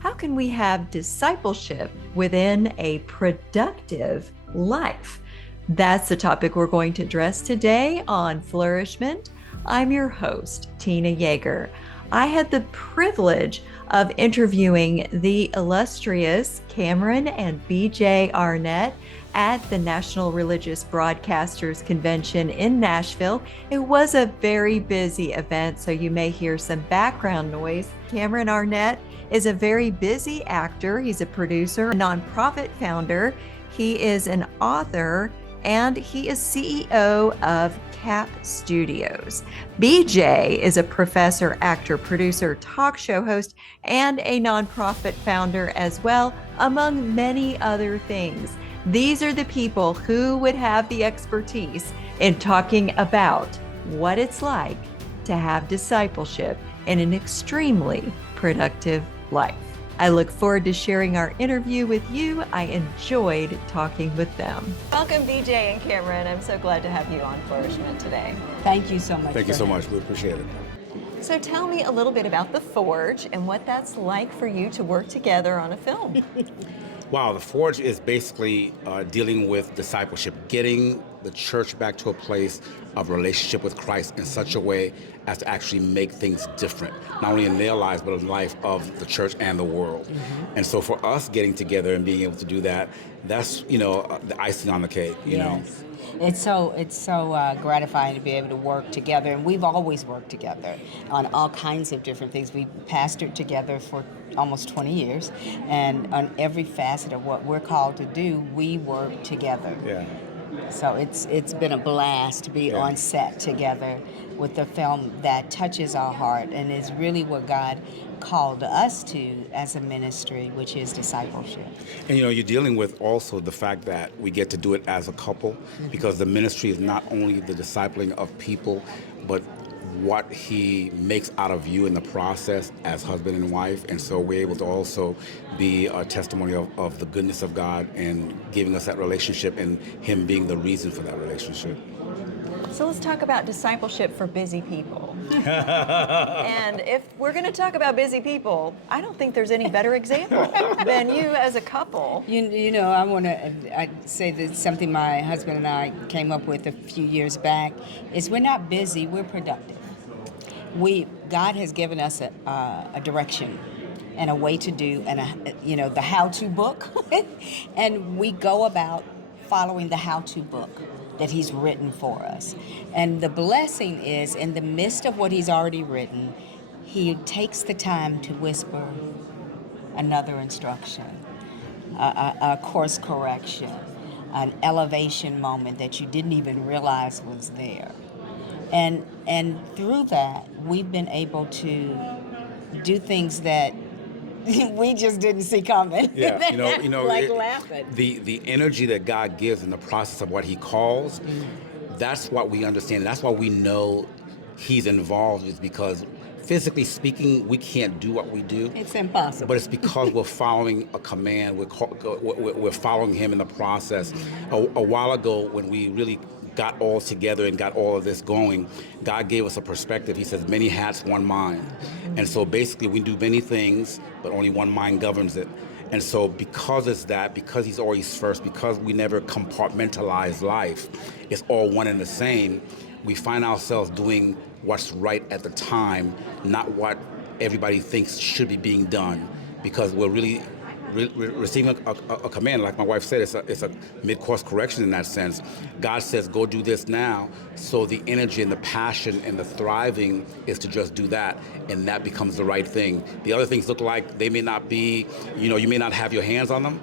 How can we have discipleship within a productive life? That's the topic we're going to address today on Flourish Meant. I'm your host, Tina Yeager. I had the privilege of interviewing the illustrious Cameron and BJ Arnett at the National Religious Broadcasters Convention in Nashville. It was a very busy event, so you may hear some background noise. Cameron Arnett is a very busy actor. He's a producer, a nonprofit founder. He is an author, and he is CEO of Cap Studios. BJ is a professor, actor, producer, talk show host, and a nonprofit founder as well, among many other things. These are the people who would have the expertise in talking about what it's like to have discipleship in an extremely productive life. I look forward to sharing our interview with you. I enjoyed talking with them. Welcome, BJ and Cameron. I'm so glad to have you on Flourish Meant today. Thank you so much. Thank you so much. We appreciate it. So tell me a little bit about The Forge and what that's like for you to work together on a film. Wow, The Forge is basically dealing with discipleship, getting the church back to a place of relationship with Christ in such a way as to actually make things different, not only in their lives, but in the life of the church and the world. Mm-hmm. And so for us getting together and being able to do that, that's, the icing on the cake, you know. It's so gratifying to be able to work together, and we've always worked together on all kinds of different things. We pastored together for almost 20 years, and on every facet of what we're called to do, we work together. Yeah. So it's been a blast to be on set together with a film that touches our heart and is really what God called us to as a ministry, which is discipleship. And you're dealing with also the fact that we get to do it as a couple, because the ministry is not only the discipling of people, but what he makes out of you in the process as husband and wife. And so we're able to also be a testimony of the goodness of God and giving us that relationship and him being the reason for that relationship. So let's talk about discipleship for busy people. And if we're going to talk about busy people, I don't think there's any better example than you as a couple. I want to say that something my husband and I came up with a few years back is we're not busy, we're productive. God has given us a direction and a way to do, and the how-to book, and we go about following the how-to book that he's written for us. And the blessing is, in the midst of what he's already written, he takes the time to whisper another instruction, a course correction, an elevation moment that you didn't even realize was there. And through that, we've been able to do things that we just didn't see coming. Yeah, laughing. The energy that God gives in the process of what he calls, that's what we understand. That's why we know he's involved, is because physically speaking, we can't do what we do. It's impossible. But it's because we're following a command. We're following him in the process. A while ago, when we really got all together and got all of this going, God gave us a perspective. He says, many hats, one mind. And so basically we do many things, but only one mind governs it. And so because it's that, because he's always first, because we never compartmentalize life, it's all one and the same, we find ourselves doing what's right at the time, not what everybody thinks should be being done, because we're really receiving a command. Like my wife said, it's a mid-course correction in that sense. God says, go do this now. So the energy and the passion and the thriving is to just do that, and that becomes the right thing. The other things look like they may not be, you may not have your hands on them,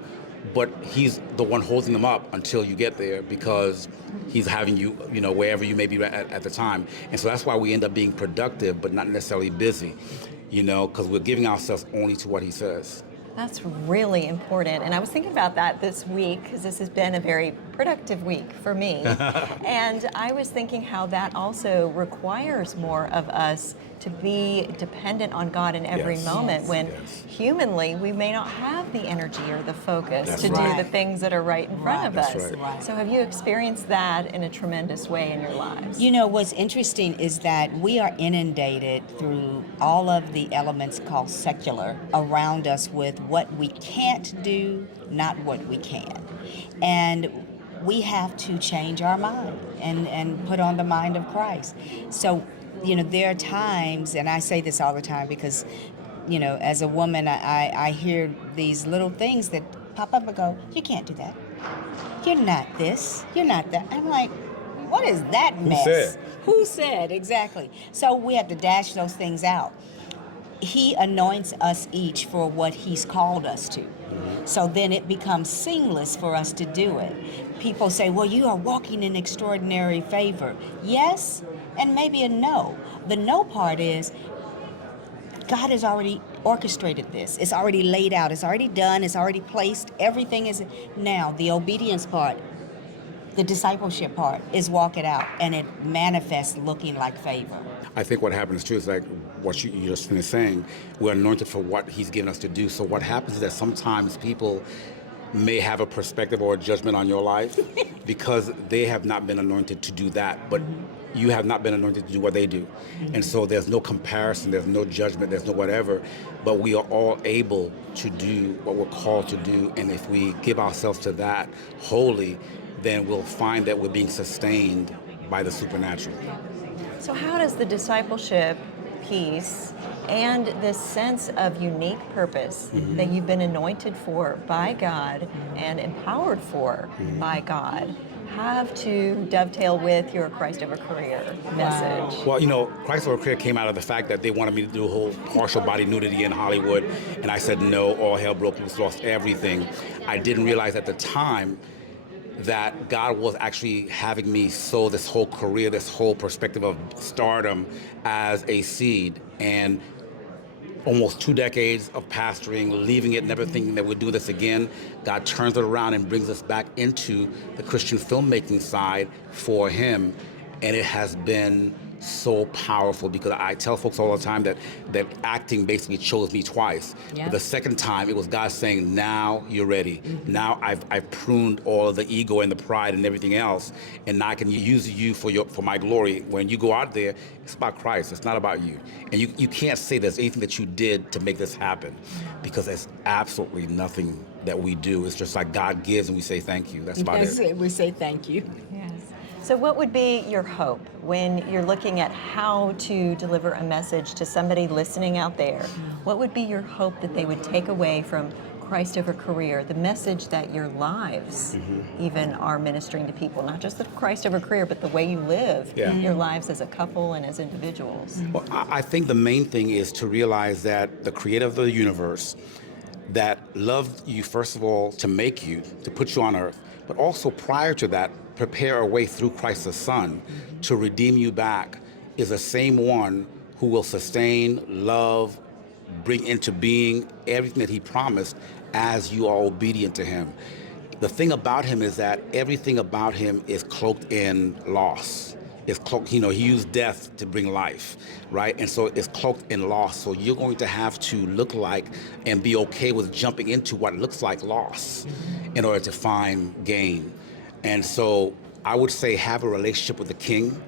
but he's the one holding them up until you get there, because he's having you, wherever you may be at the time. And so that's why we end up being productive, but not necessarily busy, because we're giving ourselves only to what he says. That's really important. And I was thinking about that this week, because this has been a very productive week for me. And I was thinking how that also requires more of us to be dependent on God in every Yes. moment when Yes. humanly we may not have the energy or the focus That's to right. do the things that are right in front of That's us. right. So have you experienced that in a tremendous way in your lives? You know, what's interesting is that we are inundated through all of the elements called secular around us with what we can't do, not what we can. And we have to change our mind and put on the mind of Christ. So, you know, there are times, and I say this all the time because, you know, as a woman, I hear these little things that pop up and go, you can't do that. You're not this. You're not that. I'm like, what is that mess? said? Who said? Exactly. So we have to dash those things out. He anoints us each for what he's called us to. So then it becomes seamless for us to do it. People say, well, you are walking in extraordinary favor. Yes, and maybe a no. The no part is God has already orchestrated this. It's already laid out. It's already done. It's already placed. Everything is now. The obedience part, the discipleship part is walk it out, and it manifests looking like favor. I think what happens too is like what you just finished saying. We're anointed for what He's given us to do. So what happens is that sometimes people may have a perspective or a judgment on your life because they have not been anointed to do that, but you have not been anointed to do what they do. And so there's no comparison, there's no judgment, there's no whatever, but we are all able to do what we're called to do. And if we give ourselves to that wholly, then we'll find that we're being sustained by the supernatural. So how does the discipleship piece and this sense of unique purpose that you've been anointed for by God and empowered for by God have to dovetail with your Christ over career message? Well, you know, Christ over Career came out of the fact that they wanted me to do a whole partial body nudity in Hollywood, and I said no, all hell broke loose, lost everything. I didn't realize at the time that God was actually having me sow this whole career, this whole perspective of stardom as a seed. And almost 2 decades of pastoring, leaving it, never thinking that we'd do this again, God turns it around and brings us back into the Christian filmmaking side for Him. And it has been so powerful because I tell folks all the time that acting basically chose me twice. Yeah. But the second time, it was God saying, now you're ready. Now I've pruned all of the ego and the pride and everything else, and now I can use you for my glory. When you go out there, it's about Christ. It's not about you. And you can't say there's anything that you did to make this happen, because there's absolutely nothing that we do. It's just like God gives and we say thank you. That's about it. We say thank you. Yes. So what would be your hope when you're looking at how to deliver a message to somebody listening out there? What would be your hope that they would take away from Christ over career, the message that your lives even are ministering to people, not just the Christ over career, but the way you live your lives as a couple and as individuals? Well, I think the main thing is to realize that the creator of the universe that loved you, first of all, to make you, to put you on earth, but also prior to that, prepare a way through Christ the Son to redeem you back, is the same one who will sustain, love, bring into being everything that He promised as you are obedient to Him. The thing about Him is that everything about Him is cloaked in loss. It's cloaked, you know, He used death to bring life, right? And so it's cloaked in loss. So you're going to have to look like and be okay with jumping into what looks like loss in order to find gain. And so I would say have a relationship with the King,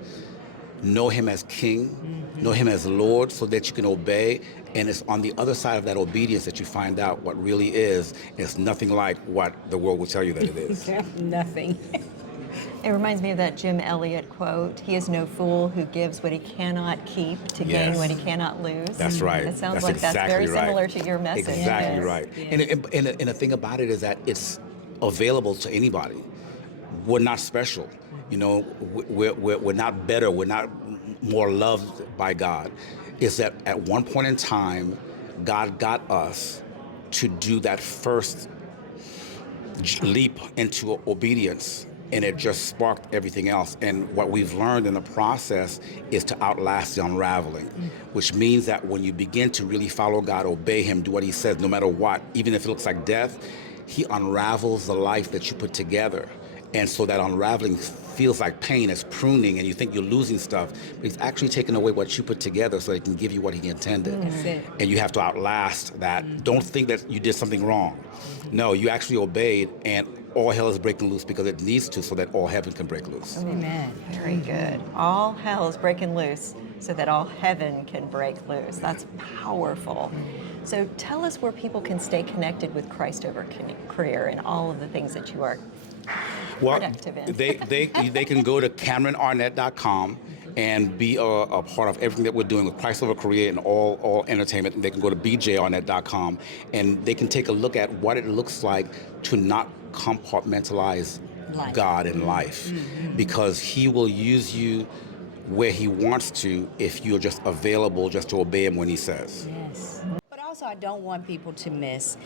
know Him as King, know Him as Lord, so that you can obey. And it's on the other side of that obedience that you find out what really is. It's nothing like what the world will tell you that it is. Nothing. It reminds me of that Jim Elliott quote, "He is no fool who gives what he cannot keep to gain what he cannot lose." That's right. It sounds That's like that's exactly very right. similar to your message. Exactly Yes. right. Yes. And the thing about it is that it's available to anybody. We're not special. You know, we're not better. We're not more loved by God. It's that at one point in time, God got us to do that first leap into obedience, and it just sparked everything else. And what we've learned in the process is to outlast the unraveling, which means that when you begin to really follow God, obey Him, do what He says, no matter what, even if it looks like death, He unravels the life that you put together. And so that unraveling feels like pain, it's pruning, and you think you're losing stuff, but he's actually taking away what you put together so he can give you what he intended. That's it. And you have to outlast that. Don't think that you did something wrong. No, you actually obeyed, and all hell is breaking loose because it needs to, so that all heaven can break loose. Amen. Very good. All hell is breaking loose so that all heaven can break loose. That's powerful. So tell us where people can stay connected with Christ over career and all of the things that you are productive in. They can go to CameronArnett.com and be a part of everything that we're doing with Christ Over Career and all entertainment. And they can go to BJArnett.com and they can take a look at what it looks like to not compartmentalize Life. God in life, because he will use you where he wants to if you're just available just to obey him when he says. Yes. But also, I don't want people to miss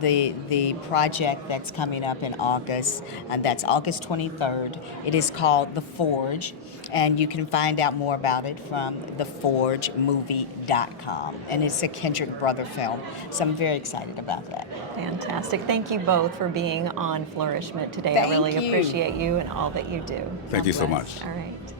the project that's coming up in August, and that's August 23rd. It is called The Forge, and you can find out more about it from theforgemovie.com. And it's a Kendrick Brother film, so I'm very excited about that. Fantastic. Thank you both for being on Flourish Meant today. I Thank really you. appreciate you and all that you do. Thank you so bless. much. All right.